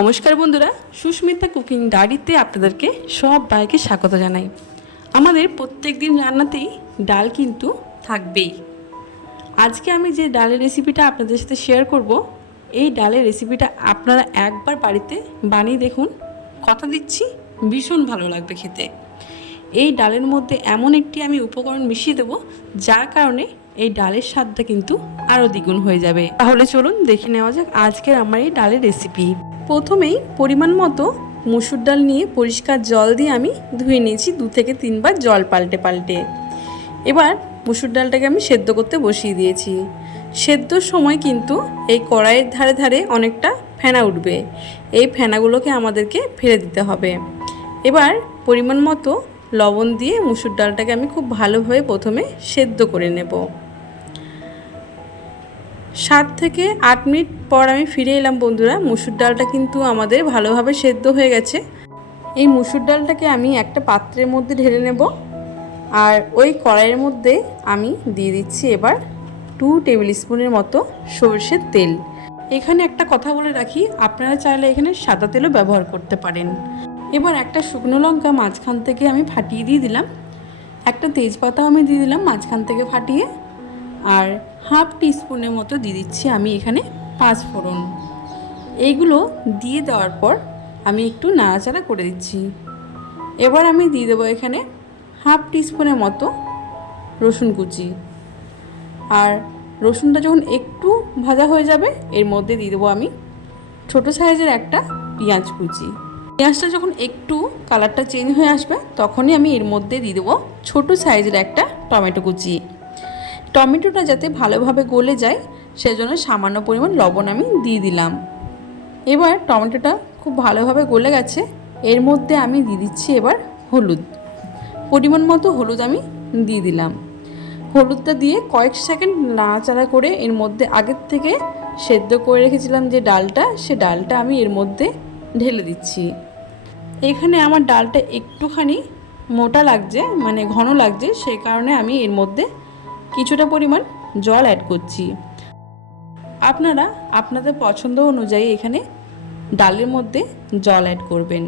নমস্কার বন্ধুরা, সুস্মিতা কুকিং ডায়েরিতে আপনাদেরকে সবাইকে স্বাগত জানাই। আমাদের প্রত্যেক দিন রান্নাতেই ডাল কিন্তু থাকবেই। আজকে আমি যে ডালের রেসিপিটা আপনাদের সাথে শেয়ার করব, এই ডালের রেসিপিটা আপনারা একবার বাড়িতে বানিয়ে দেখুন, কথা দিচ্ছি ভীষণ ভালো লাগবে খেতে। এই ডালের মধ্যে এমন একটি আমি উপকরণ মিশিয়ে দেবো, যার কারণে এই ডালের স্বাদটা কিন্তু আরও দ্বিগুণ হয়ে যাবে। তাহলে চলুন দেখে নেওয়া যাক আজকের আমার এই ডালের রেসিপি। প্রথমেই পরিমাণ মতো মুসুর ডাল নিয়ে পরিষ্কার জল দিয়ে আমি ধুয়ে নিয়েছি 2 থেকে 3 বার জল পাল্টে। এবার মুসুর ডালটাকে আমি সেদ্ধ করতে বসিয়ে দিয়েছি। সেদ্ধর সময় কিন্তু এই কড়াইয়ের ধারে ধারে অনেকটা ফেনা উঠবে, এই ফেনাগুলোকে আমাদেরকে ফেলে দিতে হবে। এবার পরিমাণ মতো লবণ দিয়ে মুসুর ডালটাকে আমি খুব ভালোভাবে প্রথমে সেদ্ধ করে নেব। 7 থেকে 8 মিনিট পর আমি ফিরে এলাম বন্ধুরা। মুসুর ডালটা কিন্তু আমাদের ভালোভাবে সেদ্ধ হয়ে গেছে। এই মুসুর ডালটাকে আমি একটা পাত্রের মধ্যে ঢেলে নেব, আর ওই কড়াইয়ের মধ্যে আমি দিয়ে দিচ্ছি এবার 2 টেবিল স্পুনের মতো সরষের তেল। এখানে একটা কথা বলে রাখি, আপনারা চাইলে এখানে সাদা তেলও ব্যবহার করতে পারেন। এবার একটা শুকনো লঙ্কা মাঝখান থেকে আমি ফাটিয়ে দিয়ে দিলাম, একটা তেজপাতাও আমি দিয়ে দিলাম মাঝখান থেকে ফাটিয়ে, আর হাফ টিস্পুনের মতো দিয়ে দিচ্ছি আমি এখানে 5 ফোড়ন। এইগুলো দিয়ে দেওয়ার পর আমি একটু নাড়াচাড়া করে দিচ্ছি। এবার আমি দিয়ে দেবো এখানে হাফ টিস্পুনের মতো রসুন কুচি, আর রসুনটা যখন একটু ভাজা হয়ে যাবে এর মধ্যে দিয়ে দেবো আমি ছোটো সাইজের একটা পেঁয়াজ কুচি। পেঁয়াজটা যখন একটু কালারটা চেঞ্জ হয়ে আসবে তখনই আমি এর মধ্যে দিয়ে দেবো ছোটো সাইজের একটা টমেটো কুচি। টমেটোটা যাতে ভালোভাবে গলে যায় সেজন্য সামান্য পরিমাণ লবণ আমি দিয়ে দিলাম। এবার টমেটোটা খুব ভালোভাবে গলে গেছে, এর মধ্যে আমি দিয়ে দিচ্ছি এবার হলুদ। পরিমাণ মতো হলুদ আমি দিয়ে দিলাম। হলুদটা দিয়ে কয়েক সেকেন্ড নাড়াচাড়া করে এর মধ্যে আগের থেকে সেদ্ধ করে রেখেছিলাম যে ডালটা, সে ডালটা আমি এর মধ্যে ঢেলে দিচ্ছি। এখানে আমার ডালটা একটুখানি মোটা লাগছে, মানে ঘন লাগছে, সেই কারণে আমি এর মধ্যে কিছুটা পরিমাণ জল অ্যাড করছি। আপনারা আপনাদের পছন্দ অনুযায়ী এখানে ডালের মধ্যে জল অ্যাড করবেন।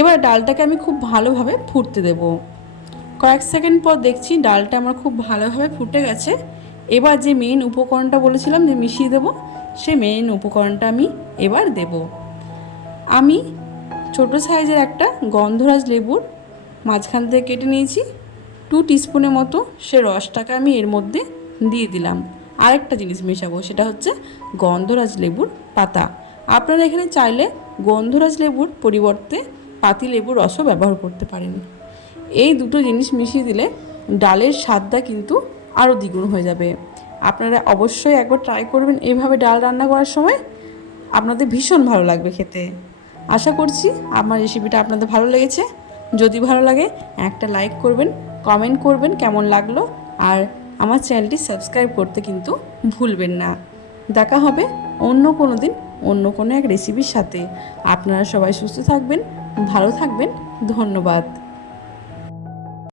এবার ডালটাকে আমি খুব ভালোভাবে ফুটতে দেব। কয়েক সেকেন্ড পর দেখছি ডালটা আমার খুব ভালোভাবে ফুটে গেছে। এবার যে মেইন উপকরণটা বলেছিলাম যে মিশিয়ে দেব, সে মেইন উপকরণটা আমি এবার দেব। আমি ছোটো সাইজের একটা গন্ধরাজ লেবুর মাঝখান থেকে কেটে নিয়েছি, 2 টিস্পুনের মতো সে রসটাকে আমি এর মধ্যে দিয়ে দিলাম। আরেকটা জিনিস মেশাবো, সেটা হচ্ছে গন্ধরাজ লেবুর পাতা। আপনারা এখানে চাইলে গন্ধরাজ লেবুর পরিবর্তে পাতি লেবুর রসও ব্যবহার করতে পারেন। এই দুটো জিনিস মিশিয়ে দিলে ডালের স্বাদটা কিন্তু আরও দ্বিগুণ হয়ে যাবে। আপনারা অবশ্যই একবার ট্রাই করবেন এইভাবে ডাল রান্না করার সময়, আপনাদের ভীষণ ভালো লাগবে খেতে। আশা করছি আমার রেসিপিটা আপনাদের ভালো লেগেছে। যদি ভালো লাগে একটা লাইক করবেন, কমেন্ট করবেন কেমন লাগলো, আর আমার চ্যানেলটি সাবস্ক্রাইব করতে কিন্তু ভুলবেন না। দেখা হবে অন্য কোনো দিন অন্য কোনো এক রেসিপির সাথে। আপনারা সবাই সুস্থ থাকবেন, ভালো থাকবেন। ধন্যবাদ।